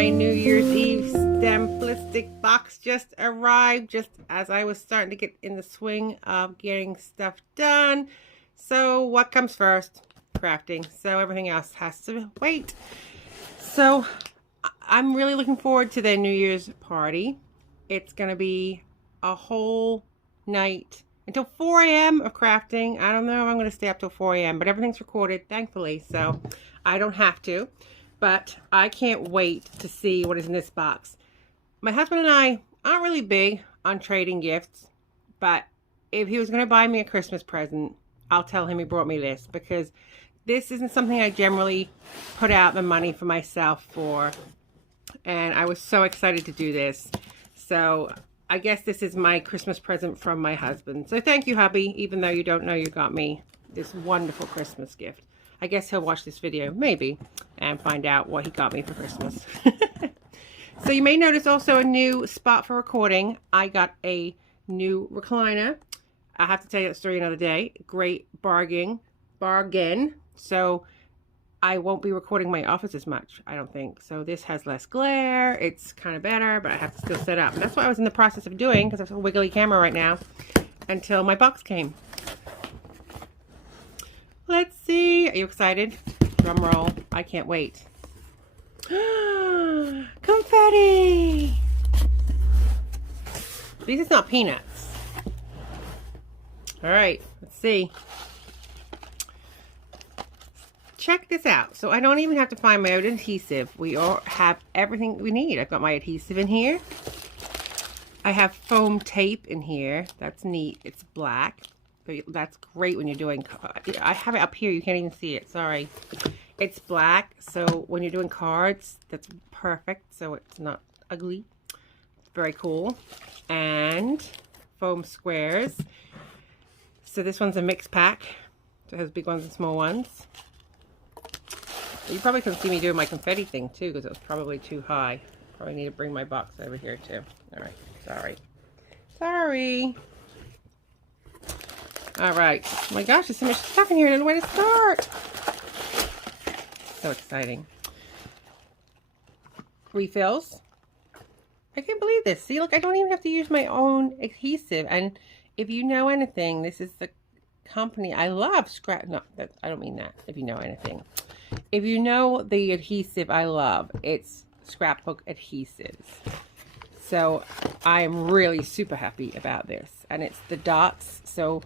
My New Year's Eve STAMPLISTIC box just arrived just as I was starting to get in the swing of getting stuff done. So what comes first? Crafting. So everything else has to wait. So I'm really looking forward to their New Year's party. It's going to be a whole night until 4 a.m. of crafting. I don't know if I'm going to stay up till 4 a.m. but everything's recorded, thankfully, so I don't have to. But I can't wait to see what is in this box. My husband and I aren't really big on trading gifts, but if he was going to buy me a Christmas present, I'll tell him he brought me this, because this isn't something I generally put out the money for myself for. And I was so excited to do this. So I guess this is my Christmas present from my husband. So thank you, hubby, even though you don't know you got me this wonderful Christmas gift. I guess he'll watch this video, maybe, and find out what he got me for Christmas. So you may notice also a new spot for recording. I got a new recliner. I have to tell you that story another day. Great bargain. So I won't be recording my office as much, I don't think. So this has less glare. It's kind of better, but I have to still set up. And that's what I was in the process of doing, because I have a wiggly camera right now, until my box came. Let's see. Are you excited? Drum roll. I can't wait. Confetti! These are not peanuts. Alright, let's see. Check this out. So I don't even have to find my own adhesive. We all have everything we need. I've got my adhesive in here. I have foam tape in here. That's neat. It's black. That's great when you're doing, I have it up here, you can't even see it, sorry. It's black, so when you're doing cards, that's perfect, so it's not ugly. It's very cool. And foam squares. So this one's a mixed pack, so it has big ones and small ones. You probably couldn't see me doing my confetti thing too, because it was probably too high. Probably need to bring my box over here too. Alright, sorry. Alright. Oh my gosh, there's so much stuff in here. I don't know where to start. So exciting. Refills. I can't believe this. See, look, I don't even have to use my own adhesive. And if you know anything, this is the company I love. No, I don't mean that, if you know anything. If you know the adhesive I love, it's Scrapbook Adhesives. So I am really super happy about this. And it's the dots, so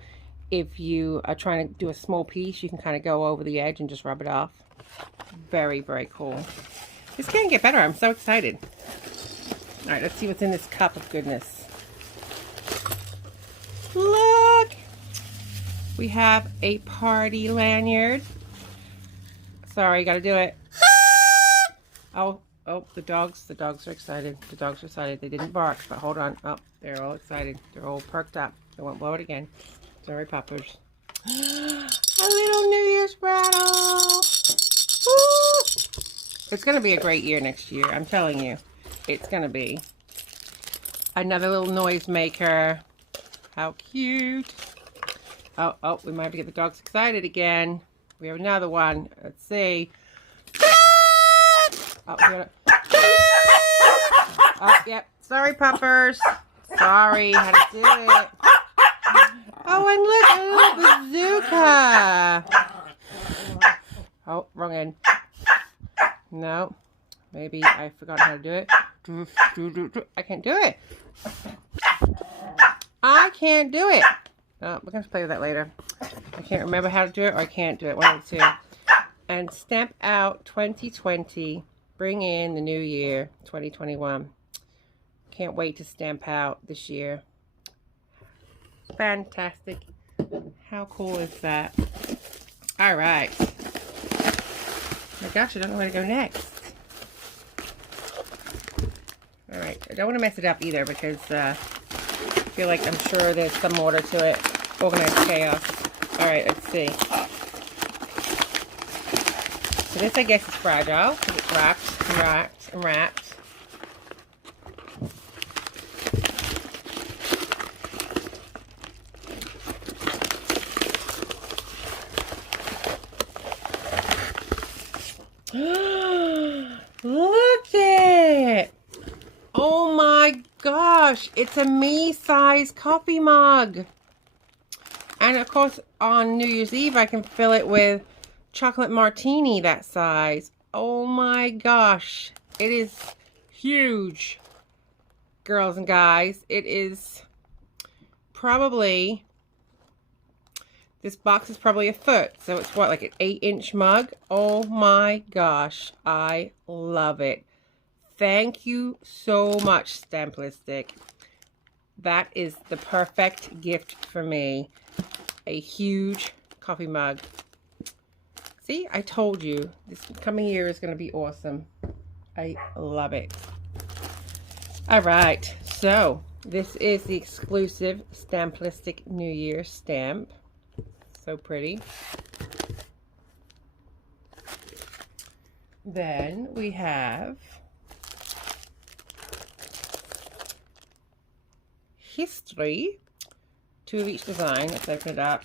if you are trying to do a small piece, you can kind of go over the edge and just rub it off. Very, very cool. This can't get better. I'm so excited. All right, let's see what's in this cup of goodness. Look! We have a party lanyard. Sorry, gotta do it. Oh, the dogs are excited. The dogs are excited. They didn't bark, but hold on. Oh, they're all excited. They're all perked up. They won't blow it again. Sorry, poppers. A little New Year's rattle. Woo! It's going to be a great year next year. I'm telling you. It's going to be. Another little noise maker. How cute. Oh, we might have to get the dogs excited again. We have another one. Let's see. Oh, yep. Sorry, puppers. Sorry. Had to do it. Oh, and look, a little bazooka. Oh, wrong end. No, maybe I forgot how to do it. I can't do it. I can't do it. Oh, we're going to play with that later. I can't remember how to do it, or I can't do it. One of the two. And stamp out 2020. Bring in the new year, 2021. Can't wait to stamp out this year. Fantastic. How cool is that? All right. Oh my gosh, I don't know where to go next. All right. I don't want to mess it up either, because I feel like I'm sure there's some order to it. Organized chaos. All right, let's see. So this, I guess, is fragile, because it's wrapped and wrapped. Look it! gosh, it's a me-size coffee mug. And of course, on New Year's Eve, I can fill it with chocolate martini that size. Oh my gosh, it is huge, girls and guys. It is probably, this box is probably a foot, so it's what, like an 8-inch mug? Oh my gosh, I love it. Thank you so much, Stamplistic. That is the perfect gift for me. A huge coffee mug. See, I told you, this coming year is going to be awesome. I love it. All right, so this is the exclusive Stamplistic New Year stamp. So pretty. Then we have history. 2 of each design. Let's open it up.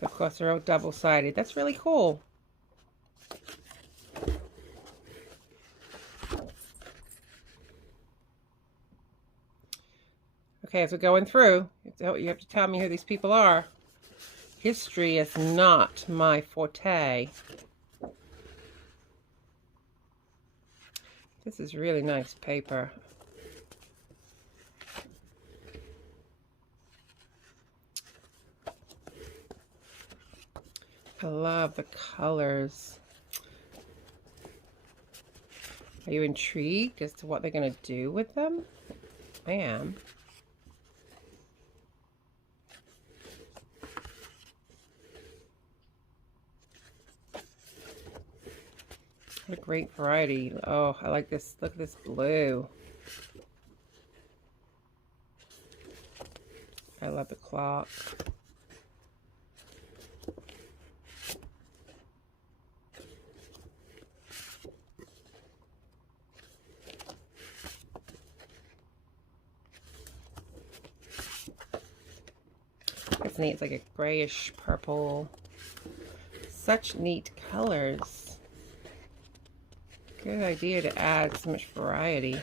So of course they're all double-sided. That's really cool. Okay, as we're going through, you have to tell me who these people are. History is not my forte. This is really nice paper. I love the colors. Are you intrigued as to what they're going to do with them? I am. What a great variety. Oh, I like this. Look at this blue. I love the clock. It's neat. It's like a grayish purple. Such neat colors. Good idea to add so much variety.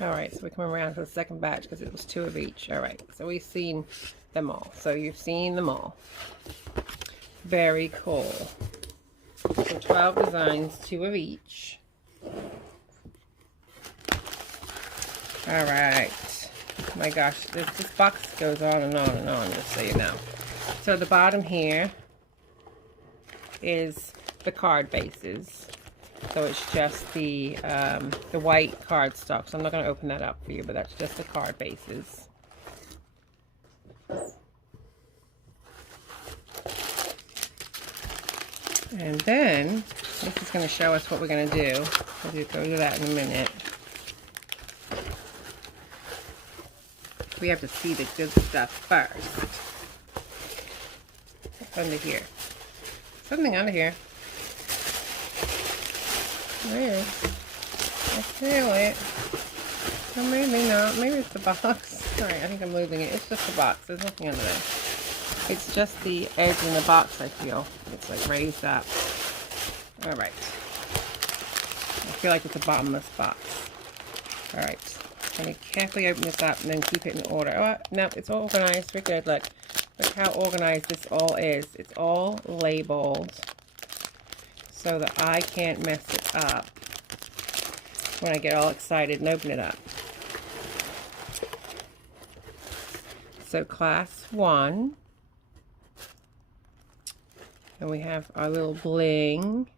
All right, so we come around to the second batch because it was 2 of each. All right, so we've seen them all. So you've seen them all. Very cool. So 12 designs, 2 of each. All right. Oh my gosh, this box goes on and on and on, just so you know. So the bottom here is the card bases. So it's just the white cardstock. So I'm not going to open that up for you, but that's just the card bases. And then this is going to show us what we're going to do. We'll go to that in a minute. We have to see the good stuff first. What's under here? Something under here. Weird. I feel it. Or maybe not. Maybe it's the box. Alright, I think I'm losing it. It's just the box. There's nothing under there. It's just the edge in the box, I feel. It's like raised up. Alright. I feel like it's a bottomless box. Alright. I'm going to carefully open this up and then keep it in order. Oh, no, it's all organized. We're good. Look how organized this all is. It's all labeled so that I can't mess it up when I get all excited and open it up. So class 1. And we have our little bling.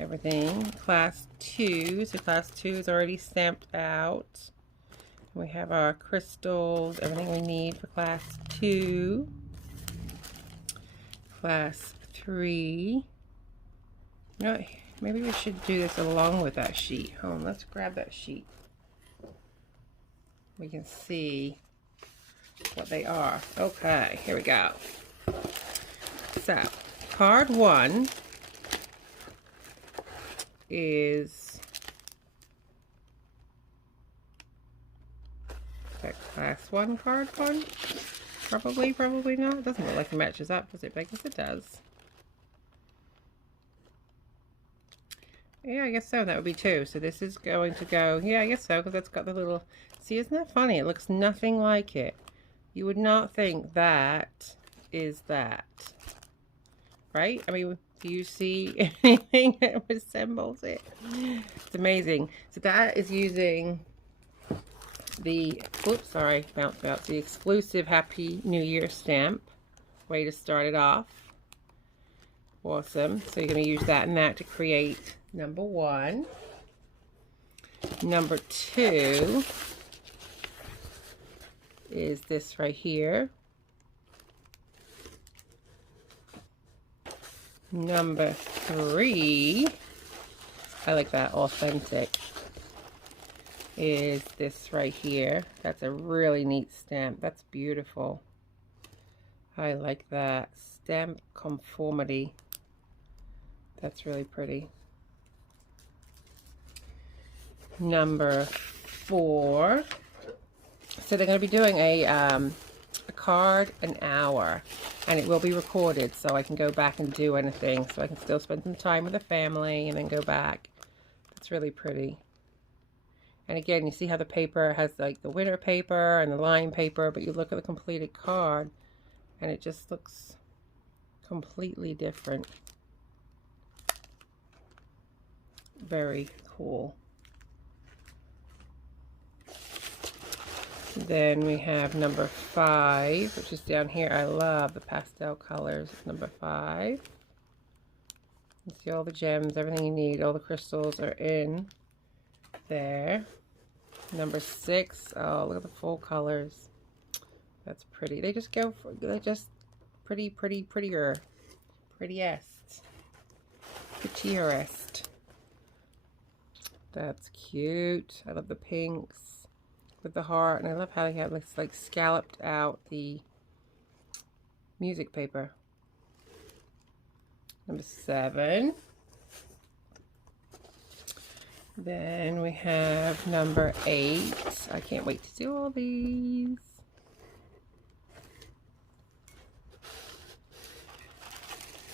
Everything. Class 2. So class 2 is already stamped out. We have our crystals, everything we need for class 2. Class 3. You know, maybe we should do this along with that sheet. Hold on, let's grab that sheet. We can see what they are. Okay, here we go. So, card 1 is That class 1 card one? Probably not. It doesn't look like it matches up, does it? But I guess it does. Yeah, I guess so. That would be 2. So this is going to go, yeah, I guess so, because that's got the little, see, isn't that funny? It looks nothing like it. You would not think that is that, right? I mean, do you see anything that resembles it? It's amazing. So that is using the, oops, sorry, bounce, the exclusive Happy New Year stamp. Way to start it off. Awesome. So you're going to use that and that to create number 1. Number 2 is this right here. Number 3, I like that, authentic, is this right here. That's a really neat stamp. That's beautiful. I like that. Stamp conformity. That's really pretty. Number 4. So they're going to be doing a card an hour, and it will be recorded, so I can go back and do anything. So I can still spend some time with the family and then go back. It's really pretty. And again, you see how the paper has like the winter paper and the line paper, but you look at the completed card and it just looks completely different. Very cool. Then we have number 5, which is down here. I love the pastel colors. Number 5. You see all the gems, everything you need, all the crystals are in there. Number 6. Oh, look at the full colors. That's pretty. They just go for, they're just prettier. Prettiest. Prettiest. That's cute. I love the pinks with the heart, and I love how they have this like scalloped out the music paper. Number 7. Then we have number 8. I can't wait to do all these.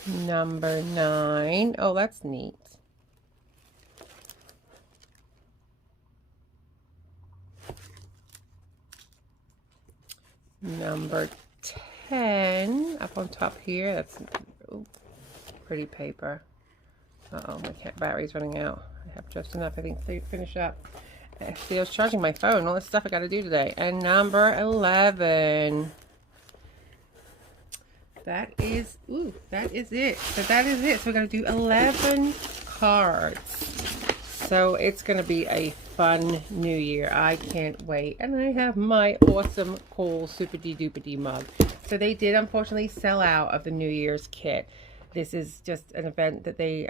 Number 9. Oh, that's neat. Number 10 up on top here. That's pretty paper. Uh-oh, my battery's running out. I have just enough, I think, to finish up. See, I was charging my phone. All this stuff I got to do today. And number 11. That is it. So that is it. So we're going to do 11 cards. So it's going to be a fun new year. I can't wait. And I have my awesome, cool, super duper mug. So they did unfortunately sell out of the New Year's kit. This is just an event that they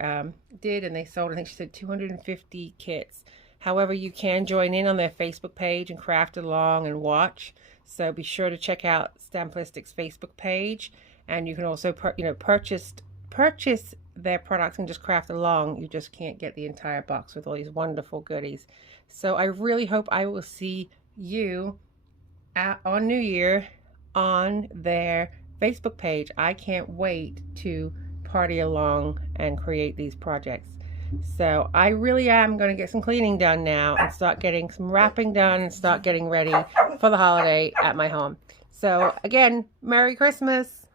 did, and they sold, I think she said 250 kits. However, you can join in on their Facebook page and craft along and watch. So be sure to check out Stamplistic's Facebook page, and you can also purchase their products and just craft along. You just can't get the entire box with all these wonderful goodies. So I really hope I will see you on New Year on their Facebook page. I can't wait to party along and create these projects. So I really am going to get some cleaning done now and start getting some wrapping done and start getting ready for the holiday at my home. So again, Merry Christmas.